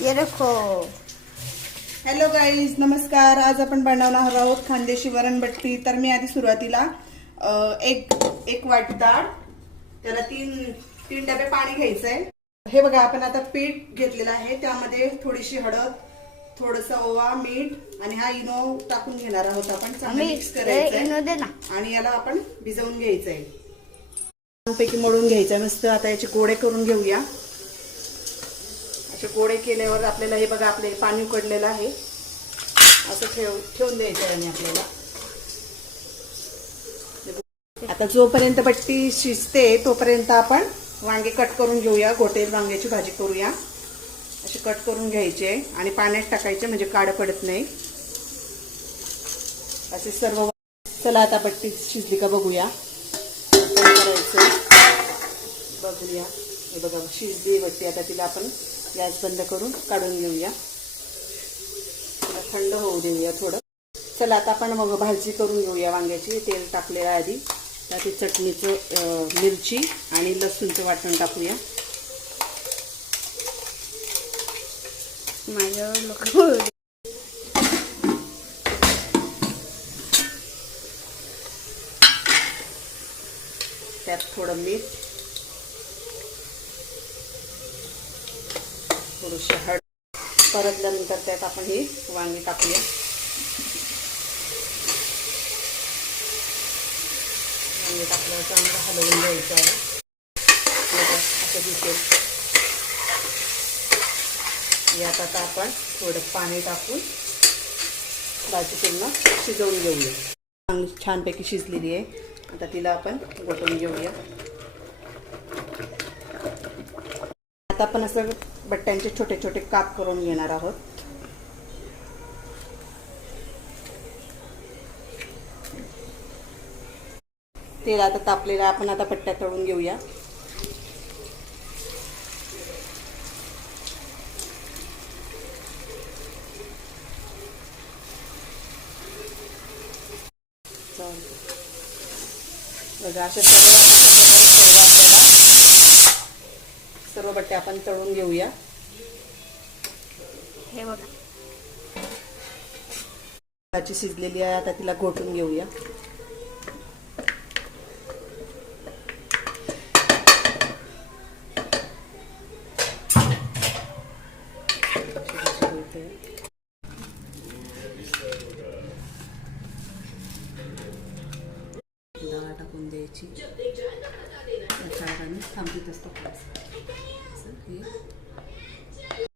ये देखो। Hello guys, नमस्कार. आज आपण बनवणार आहोत खानदेशी वरणबट्टी. तर मी आधी सुरुवातीला एक वाटी डाळ, त्याला तीन डबे पाणी घ्यायचंय. हे बघा, आपण आता पीठ घेतलेलं आहे, त्यामध्ये थोडीशी हळद, थोडंसं ओवा, मीठ आणि हा इनो टाकून घेणार आहोत. आपण चांगलं मिक्स करायचंय आणि याला आपण भिजवून घ्यायचंय. पैकी मळून घ्यायचं नुसतं. आता याचे गोळे करून घेऊया. असे गोळे केल्यावर आपल्याला हे बघा, आपले पाणी उकडलेलं आहे, असं ठेवून द्यायचं आहे. आणि आपल्याला आता जोपर्यंत बट्टी शिजते तोपर्यंत आपण वांगे कट करून घेऊया. गोटे वांग्याची भाजी करूया. असे कट करून घ्यायचे आणि पाण्यात टाकायचे, म्हणजे काळं पडत नाही. असे सर्व. चला आता बट्टी शिजली का बघूया. करायचं बघूया. हे बघा, शिजली बट्टी. आता तिला आपण गॅस बंद करून काढून घेऊया. थंड होऊ देऊया थोडं. चला आता आपण मग भाजी करून घेऊया वांग्याची. तेल टाकलेलं आधी. त्यात चटणीचं, मिरची आणि लसूणचं वाटण टाकूया. त्यात थोडं मीठ, थोडीशी हळद. परतल्यानंतर त्यात आपण ही वांगी टाकूया. वांगी टाकल्यावर चांगलं हलवून द्यायचं आहे. असं दिसेल. यात आता आपण थोडं पाणी टाकून भाजी पूर्ण शिजवून घेऊया. वांगी छानपैकी शिजलेली आहे. आता तिला आपण गोटून घेऊया. आता आपण असं बट्ट्यांचे छोटे छोटे काप करून घेणार आहोत. तेल आता तापलेलं, आपण आता बट्ट्या तळून घेऊया. बघा, अशा सर्व बट्ट्या आपण तळून घेऊया. हे बघा, भाजी शिजलेली आहे. आता तिला घोटून घेऊया.